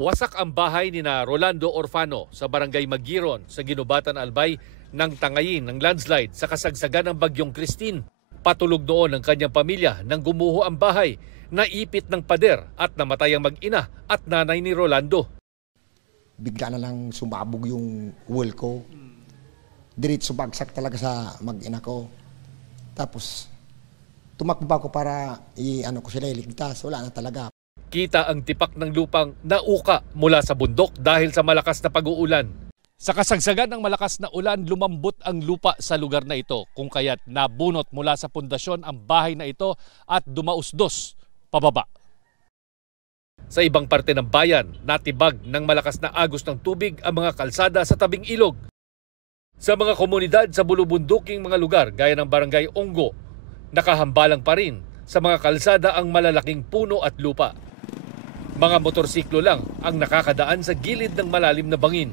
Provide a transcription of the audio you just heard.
Wasak ang bahay ni na Rolando Orfano sa Barangay Magiron sa Ginubatan, Albay nang tangayin ng landslide sa kasagsagan ng Bagyong Christine. Patulog noon ang kanyang pamilya nang gumuho ang bahay, naipit ng pader at namatay ang mag-ina at nanay ni Rolando. Bigla na lang sumabog yung wall ko. Diretso bagsak talaga sa mag-ina ko. Tapos tumakbo ako para ko sila iligtas. Wala na talaga. Kita ang tipak ng lupang nauka mula sa bundok dahil sa malakas na pag-uulan. Sa kasagsagan ng malakas na ulan, lumambot ang lupa sa lugar na ito, kung kaya't nabunot mula sa pundasyon ang bahay na ito at dumausdos pababa. Sa ibang parte ng bayan, natibag ng malakas na agos ng tubig ang mga kalsada sa tabing ilog. Sa mga komunidad sa bulubunduking mga lugar gaya ng Barangay Onggo, nakahambalang pa rin sa mga kalsada ang malalaking puno at lupa. Mga motorsiklo lang ang nakakadaan sa gilid ng malalim na bangin.